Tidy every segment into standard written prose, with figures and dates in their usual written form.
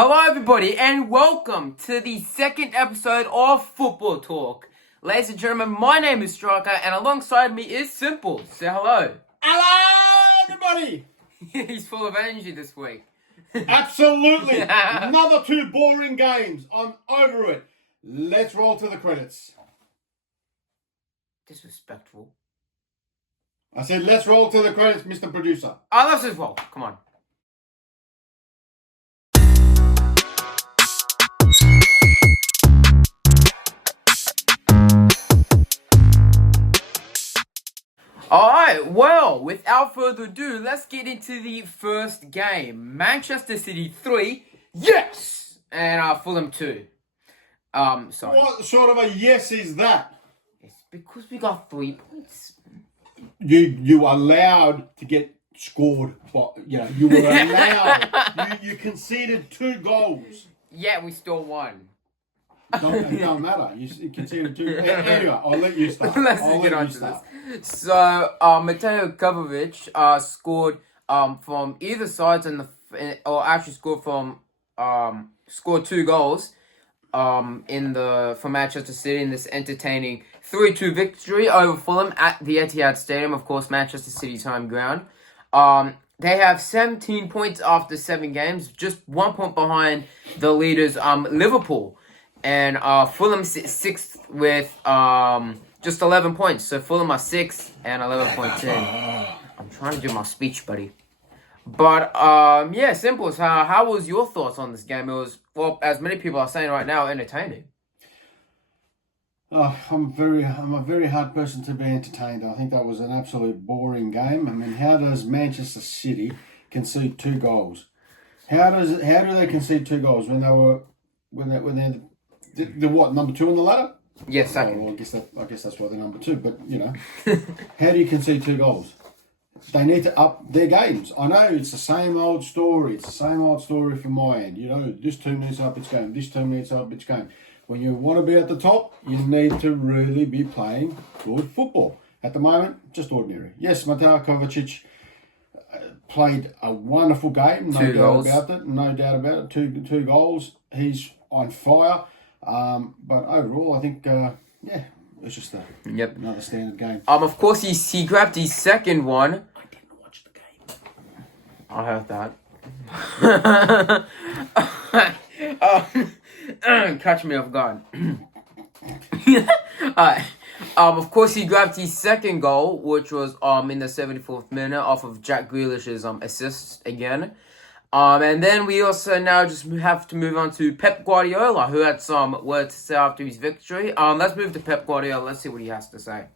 Hello, everybody, and welcome to the second episode of Football Talk. Ladies and gentlemen, my name is Striker, and alongside me is Simple. Say hello. Hello, everybody! He's full of energy this week. Absolutely. Another two boring games. I'm over it. Let's roll to the credits. Disrespectful. I said, let's roll to the credits, Mr. Producer. Let's just roll. Come on. Alright, well, without further ado, let's get into the first game. Manchester City 3, yes! And Fulham 2. Sorry. What sort of a yes is that? It's because we got 3 points. You are allowed to get scored. You were allowed. you conceded 2 goals. Yeah, we still won. It don't matter. You conceded 2. Anyway, I'll let you start. Let's get on to this. So, Mateo Kovacic scored from either sides scored 2 goals for Manchester City in this entertaining 3-2 victory over Fulham at the Etihad Stadium, of course, Manchester City's home ground. They have 17 points after 7 games, just 1 point behind the leaders, Liverpool. And Fulham 6th with just 11 points. So Fulham are 6th and 11 points in. I'm trying to do my speech, buddy. But, yeah, Simple. How was your thoughts on this game? It was, well, as many people are saying right now, entertaining. I'm a very hard person to be entertained. I think that was an absolute boring game. I mean, how does Manchester City concede 2 goals? How do they concede 2 goals when they're what, number 2 on the ladder? Yes, second. Well, I guess that's why they're number 2. But how do you concede 2 goals? They need to up their games. I know it's the same old story. It's the same old story from my end. This team needs to up its game. This team needs to up its game. When you want to be at the top, you need to really be playing good football. At the moment, just ordinary. Yes, Mateo Kovacic played a wonderful game. No doubt about it. Two goals. He's on fire. But overall, I think, it's just another standard game. Of course, he grabbed his second one. I didn't watch the game. I heard that. Catch me off guard. Of course, he grabbed his second goal, which was in the 74th minute off of Jack Grealish's assist again. And then we also now just have to move on to Pep Guardiola, who had some words to say after his victory. Let's move to Pep Guardiola. Let's see what he has to say.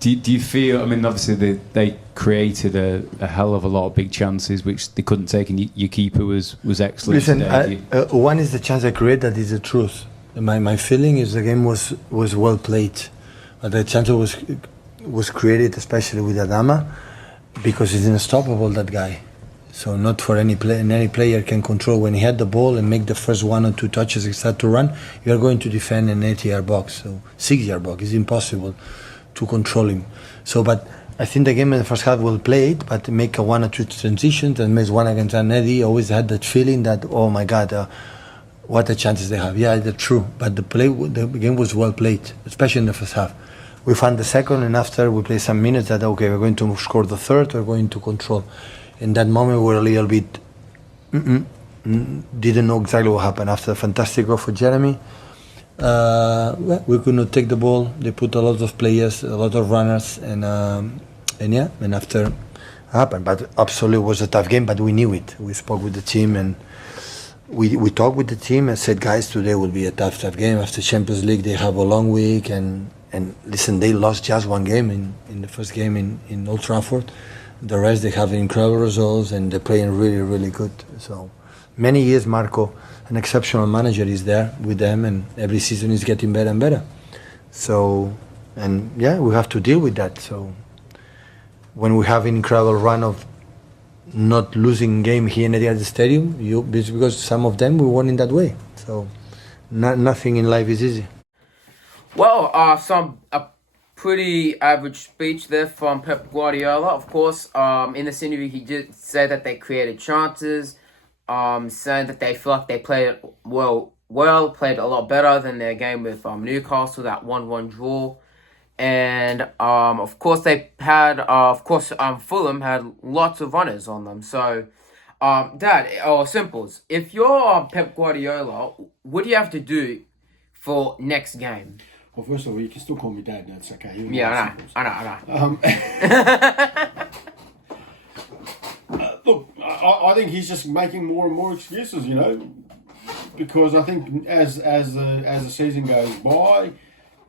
Do you feel, I mean, obviously they created a hell of a lot of big chances, which they couldn't take, and your keeper was excellent. Listen, one is the chance I create, that is the truth. My feeling is the game was well played. The chance was created, especially with Adama, because he's unstoppable, that guy. So not for any player can control. When he had the ball and make the first 1 or 2 touches and start to run, you are going to defend an 80-yard box. So 6-yard box is impossible to control him. So, but I think the game in the first half well played, but make a 1 or 2 transitions and makes one against Nedi. Always had that feeling that, oh my God, what the chances they have. Yeah, that's true. But the game was well played, especially in the first half. We found the second, and after we played some minutes that, okay, we're going to score the third, we're going to control. In that moment, we were a little bit, didn't know exactly what happened. After a fantastic goal for Jeremy, we could not take the ball. They put a lot of players, a lot of runners, and after happened. But absolutely was a tough game, but we knew it. We spoke with the team, and we talked with the team and said, guys, today will be a tough game. After Champions League, they have a long week, and listen, they lost just 1 game in the first game in Old Trafford. The rest, they have incredible results, and they're playing really, really good. So many years, Marco, an exceptional manager, is there with them, and every season is getting better and better. So, we have to deal with that. So when we have an incredible run of not losing game here at the stadium, it's because some of them we won in that way. So nothing in life is easy. Well, a pretty average speech there from Pep Guardiola. Of course, in this interview, he did say that they created chances. saying that they feel like they played played a lot better than their game with Newcastle, that 1-1 draw. And of course they had Fulham had lots of runners on them. So Dad, or Simples, if you're Pep Guardiola, what do you have to do for next game? Well, first of all, you can still call me Dad. That's okay. Yeah, I know. Look, I think he's just making more and more excuses, you know, because I think as the season goes by,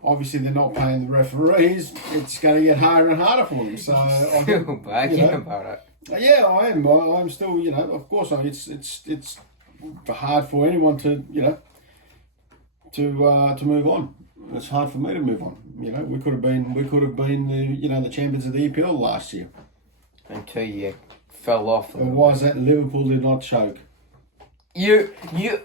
obviously they're not paying the referees. It's going to get harder and harder for them. So I think, about it. yeah, I am. I'm still, you know, of course. I mean, it's hard for anyone to, you know, to move on. It's hard for me to move on. You know, we could have been the champions of the EPL last year. Until you fell off. And why is that Liverpool did not choke? You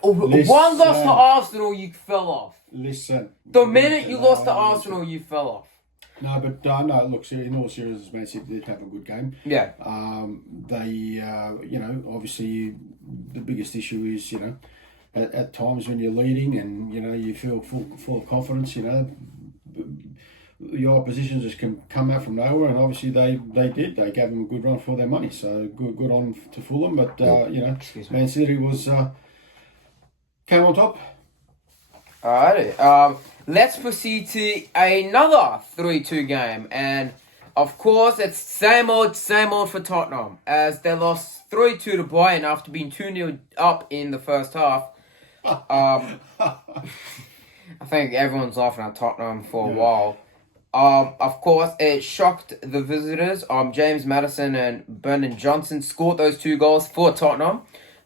one loss to Arsenal, you fell off. Listen. The minute you lost to Arsenal, you fell off. No, but no. Look, in all seriousness, Man City did have a good game. Yeah. They, you know, obviously the biggest issue is, you know, at times when you're leading and you know you feel full of confidence, you know, your opposition just can come out from nowhere, and obviously they did. They gave them a good run for their money. So good on to Fulham, but you know, Man City was came on top. Alrighty. Let's proceed to another 3-2 game, and of course it's same old for Tottenham as they lost 3-2 to Brighton after being 2-0 up in the first half. I think everyone's laughing at Tottenham for a while. Of course, it shocked the visitors. James Maddison and Brendan Johnson scored those 2 goals for Tottenham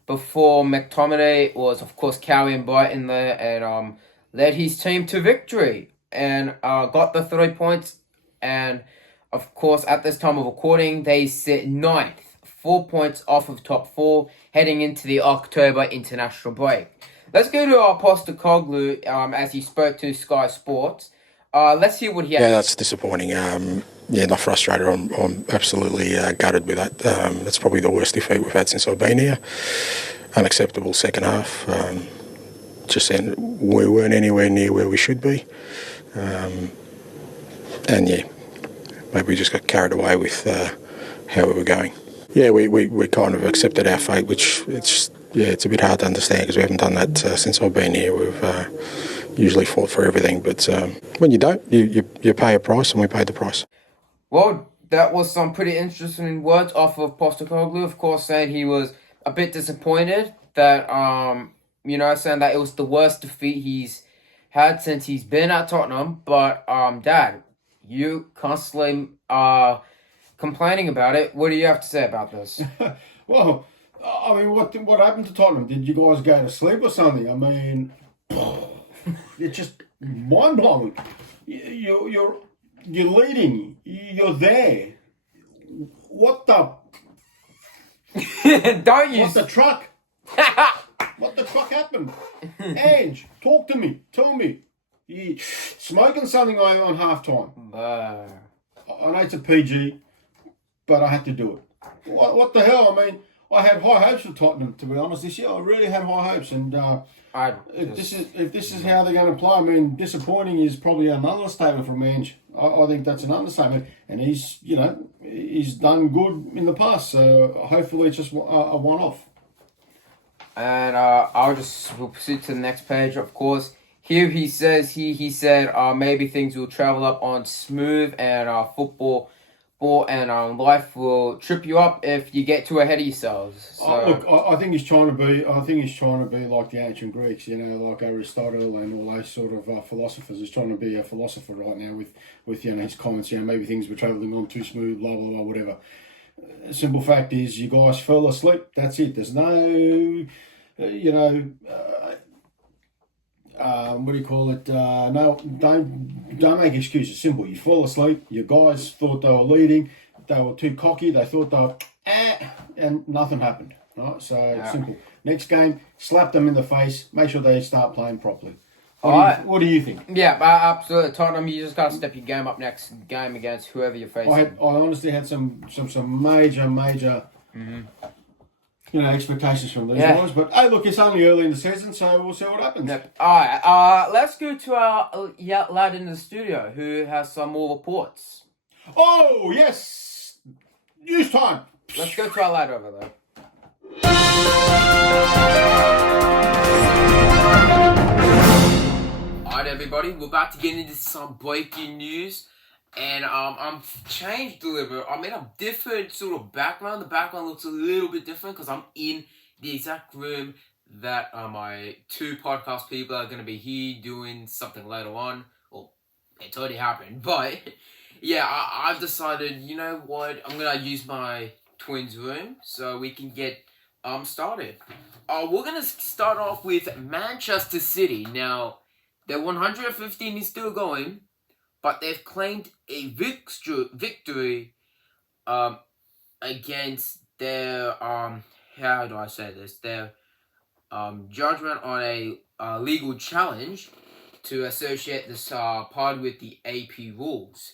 before McTominay was, of course, carrying Brighton there and led his team to victory and got the 3 points. And, of course, at this time of recording, they sit 9th, 4 points off of top 4, heading into the October international break. Let's go to Postecoglou as he spoke to Sky Sports. Let's hear what he had. Yeah, that's disappointing. Not frustrated. I'm absolutely gutted with that. That's probably the worst defeat we've had since I've been here. Unacceptable second half. Just saying we weren't anywhere near where we should be. And yeah, maybe we just got carried away with how we were going. Yeah, we kind of accepted our fate, which it's a bit hard to understand because we haven't done that since I've been here. We've usually fought for everything, but when you don't, you pay a price, and we paid the price. Well, that was some pretty interesting words off of Postecoglou, of course, saying he was a bit disappointed that, saying that it was the worst defeat he's had since he's been at Tottenham. But, Dad, you constantly complaining about it. What do you have to say about this? Well, I mean, what happened to Tottenham? Did you guys go to sleep or something? I mean, it's just mind blowing. You're leading. You're there. What the? Don't use What the truck? What the truck happened? Ange, talk to me. Tell me. You smoking something on halftime. I know it's a PG, but I had to do it. What the hell? I mean, I had high hopes for Tottenham, to be honest, this year. I really had high hopes, and if this is how they're going to play, I mean, disappointing is probably an understatement from Ange. I think that's an understatement, and he's done good in the past, so hopefully it's just a one-off. And we'll proceed to the next page, of course. Here he says, he said maybe things will travel up on smooth, and football and life will trip you up if you get too ahead of yourselves. So. Look, I think he's trying to be. I think he's trying to be like the ancient Greeks, like Aristotle and all those sort of philosophers. He's trying to be a philosopher right now with his comments. Maybe things were travelling on too smooth, blah blah blah, whatever. Simple fact is, you guys fell asleep. That's it. There's no, what do you call it? No, don't make excuses. Simple. You fall asleep. Your guys thought they were leading. They were too cocky. They thought they were, and nothing happened. Right. So simple. Next game, slap them in the face. Make sure they start playing properly. What do you think? Yeah, absolutely. Tottenham, you just got to step your game up next game against whoever you're facing. I honestly had some major. expectations from these Yeah. guys. But hey, look, it's only early in the season, so we'll see what happens. Yep. Alright, let's go to our lad in the studio who has some more reports. Oh yes, news time. Let's go to our lad over there. Alright everybody, we're about to get into some breaking news. And I'm changed a little bit. I'm in a different sort of background. The background looks a little bit different because I'm in the exact room that my two podcast people are going to be here doing something later on. Well, it's already happened. But yeah, I've decided, you know what, I'm going to use my twins' room so we can get started. We're going to start off with Manchester City. Now, their 115 is still going. But they've claimed a victory against their how do I say this? Their judgment on a legal challenge to associate this pod with the AP rules.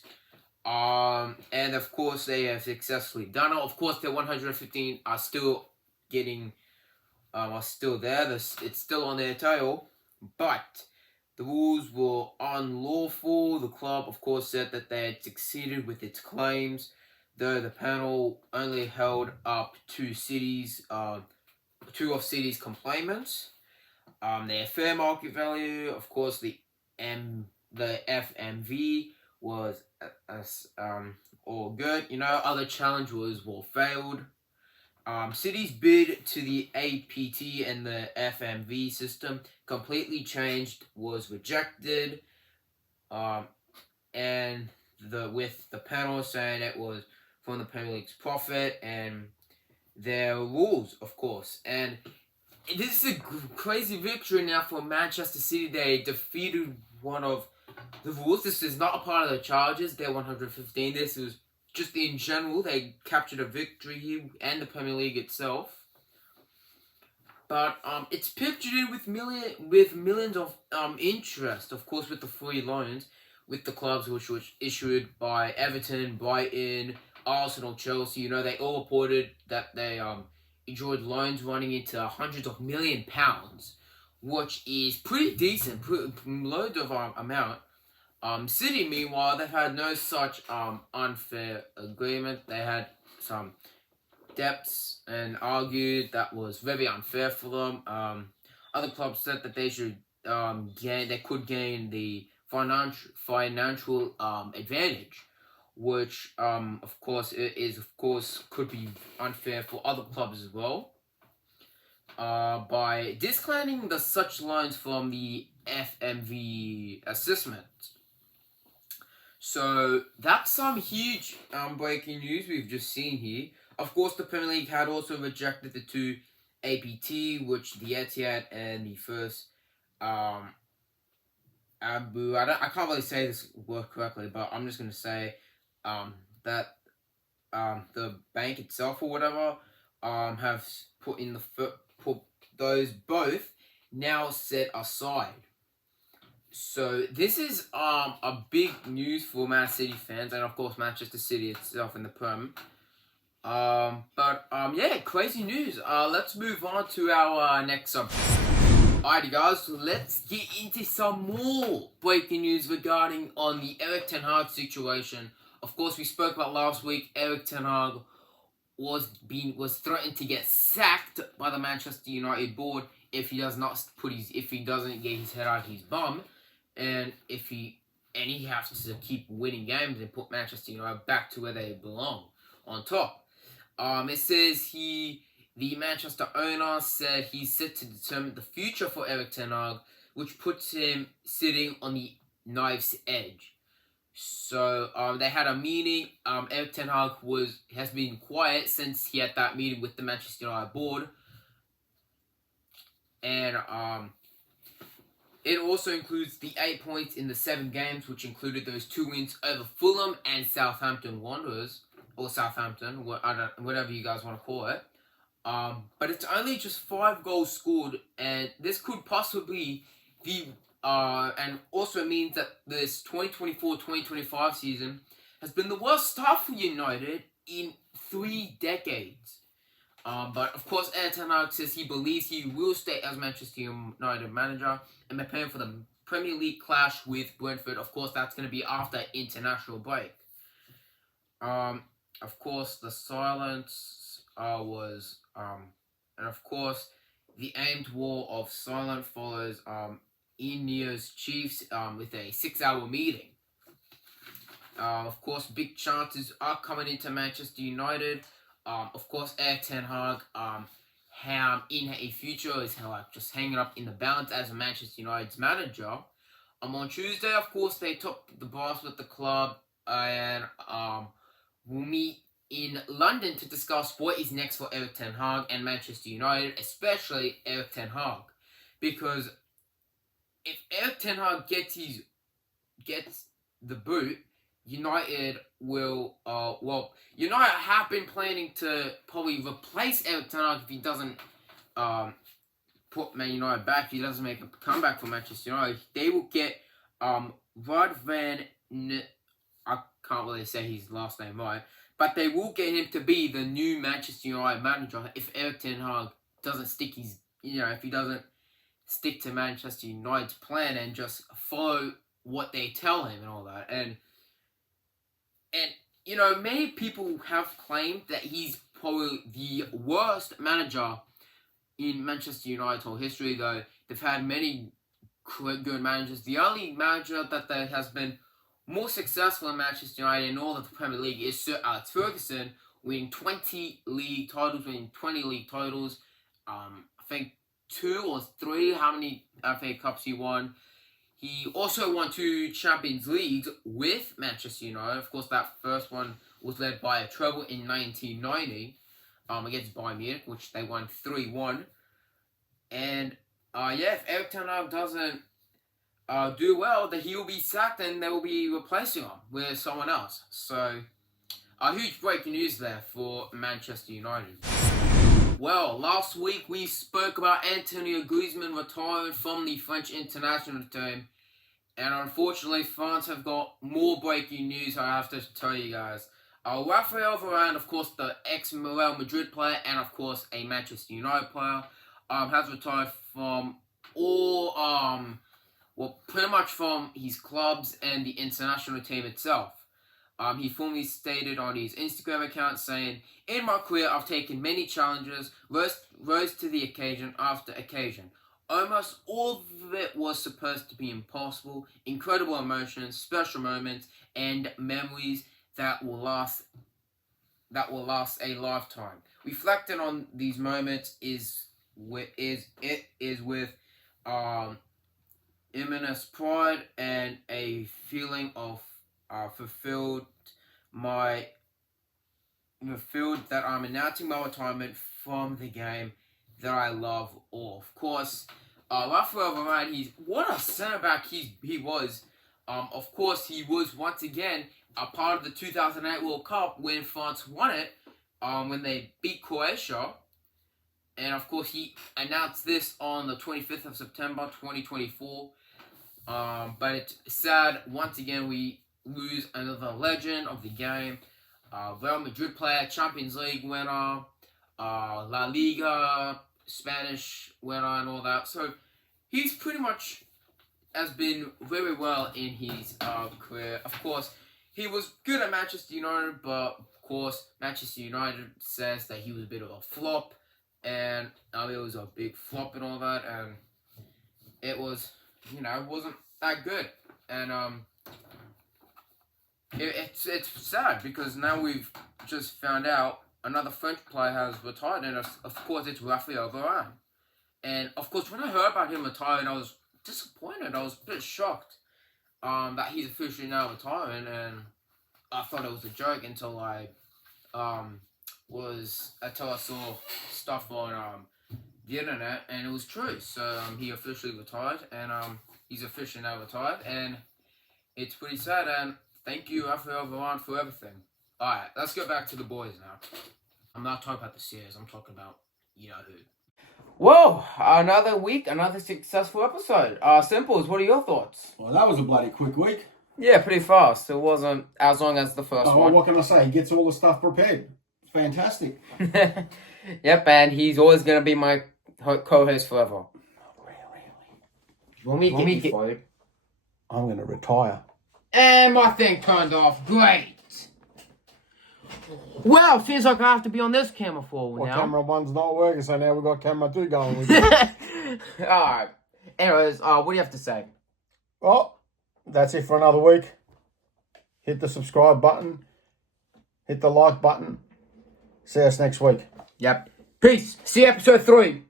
And of course they have successfully done it. Of course, their 115 are still getting are still there. It's still on their tail, but the rules were unlawful. The club, of course, said that they had succeeded with its claims, though the panel only held up two of City's complaints. Their fair market value, of course, the FMV was all good. Other challenges were failed. City's bid to the APT and the FMV system completely changed, was rejected, and with the panel saying it was from the Premier League's profit and their rules, of course. And this is a crazy victory now for Manchester City. They defeated one of the rules. This is not a part of the charges. They're 115. This was just in general, they captured a victory here and the Premier League itself. But it's pictured in with millions of interest, of course, with the free loans, with the clubs which was issued by Everton, Brighton, Arsenal, Chelsea. They all reported that they enjoyed loans running into hundreds of £1 million, which is pretty decent, loads of amount. City, meanwhile, they've had no such unfair agreement. They had some debts and argued that was very unfair for them. Other clubs said that they should could gain the financial advantage, which of course could be unfair for other clubs as well. By disclaiming the such loans from the FMV assessment. So that's some huge breaking news we've just seen here. Of course, the Premier League had also rejected the two APT, which the Etihad and the first I can't really say this word correctly, but I'm just gonna say that the bank itself or whatever have put those both now set aside. So this is a big news for Man City fans and of course Manchester City itself in the Prem. Yeah, crazy news. Let's move on to our next subject. Alrighty guys, so let's get into some more breaking news regarding on the Erik ten Hag situation. Of course, we spoke about last week. Erik ten Hag was threatened to get sacked by the Manchester United board if he doesn't get his head out of his bum. And he has to keep winning games and put Manchester United back to where they belong, on top. It says the Manchester owner said he's set to determine the future for Erik ten Hag, which puts him sitting on the knife's edge. So they had a meeting. Erik ten Hag has been quiet since he had that meeting with the Manchester United board, and it also includes the 8 points in the 7 games, which included those 2 wins over Fulham and Southampton Wanderers, or Southampton, whatever you guys want to call it. But it's only just 5 goals scored, and this could possibly be, and also means that this 2024-2025 season has been the worst start for United in 3 decades. But of course, Erik ten Hag says he believes he will stay as Manchester United manager and preparing for the Premier League clash with Brentford. Of course, that's going to be after international break. Of course, the silence and of course, the aimed wall of silence follows Ineos Chiefs with a 6-hour meeting. Of course, big chances are coming into Manchester United. Of course, Erik ten Hag, in a future is just hanging up in the balance as a Manchester United's manager. On Tuesday, of course, they topped the boss with the club and will meet in London to discuss what is next for Erik ten Hag and Manchester United, especially Erik ten Hag, because if Erik ten Hag gets the boot, United will United have been planning to probably replace Erik ten Hag if he doesn't put Man United back. If he doesn't make a comeback for Manchester United. They will get Rod Van. I can't really say his last name right, but they will get him to be the new Manchester United manager if Erik ten Hag doesn't stick if he doesn't stick to Manchester United's plan and just follow what they tell him and all that. And many people have claimed that he's probably the worst manager in Manchester United's whole history, though they've had many good managers. The only manager that has been more successful in Manchester United in all of the Premier League is Sir Alex Ferguson, winning 20 league titles. I think 2 or 3, how many FA Cups he won. He also won 2 Champions Leagues with Manchester United. Of course, that first one was led by a treble in 1990 against Bayern Munich, which they won 3-1. And if Erik ten Hag doesn't do well, then he will be sacked and they will be replacing him with someone else. So, huge breaking news there for Manchester United. Well, last week we spoke about Antonio Griezmann retiring from the French international team. And unfortunately, France have got more breaking news I have to tell you guys. Raphael Varane, of course, the ex-Real Madrid player and, of course, a Manchester United player, has retired from all, pretty much from his clubs and the international team itself. He formally stated on his Instagram account saying, "In my career, I've taken many challenges, rose to the occasion after occasion. Almost all of it was supposed to be impossible. Incredible emotions, special moments, and memories that will last a lifetime. Reflecting on these moments is with immense pride and a feeling of fulfilled that I'm announcing my retirement from the game that I love all." Of course, Raphael Varane, what a centre back he was. Of course, he was once again a part of the 2008 World Cup when France won it, when they beat Croatia. And of course, he announced this on the 25th of September 2024. But it's sad, once again, we lose another legend of the game. Real Madrid player, Champions League winner, La Liga, Spanish winner and all that. So he's pretty much has been very well in his career. Of course, he was good at Manchester United, but of course, Manchester United says that he was a bit of a flop. And it was a big flop and all that. And it was, it wasn't that good. And it's sad because now we've just found out another French player has retired, and of course it's Raphael Varane. And of course, when I heard about him retiring, I was disappointed. I was a bit shocked that he's officially now retiring, and I thought it was a joke until I saw stuff on the internet, and it was true. So he officially retired, and he's officially now retired, and it's pretty sad. And thank you, Raphael Varane, for everything. Alright, let's go back to the boys now. I'm not talking about the series, I'm talking about who. Well, another week, another successful episode. Simples, what are your thoughts? Well, that was a bloody quick week. Yeah, pretty fast. It wasn't as long as the first one. What can I say? He gets all the stuff prepared. Fantastic. Yep, and he's always gonna be my co-host forever. Want me to get fired? I'm going to retire. And my thing turned off. Great. Well, seems like I have to be on this camera for a while Well, now. camera 1's not working, so now we've got camera 2 going with you. Alright. Anyways, what do you have to say? Well, that's it for another week. Hit the subscribe button. Hit the like button. See us next week. Yep. Peace. See you episode 3.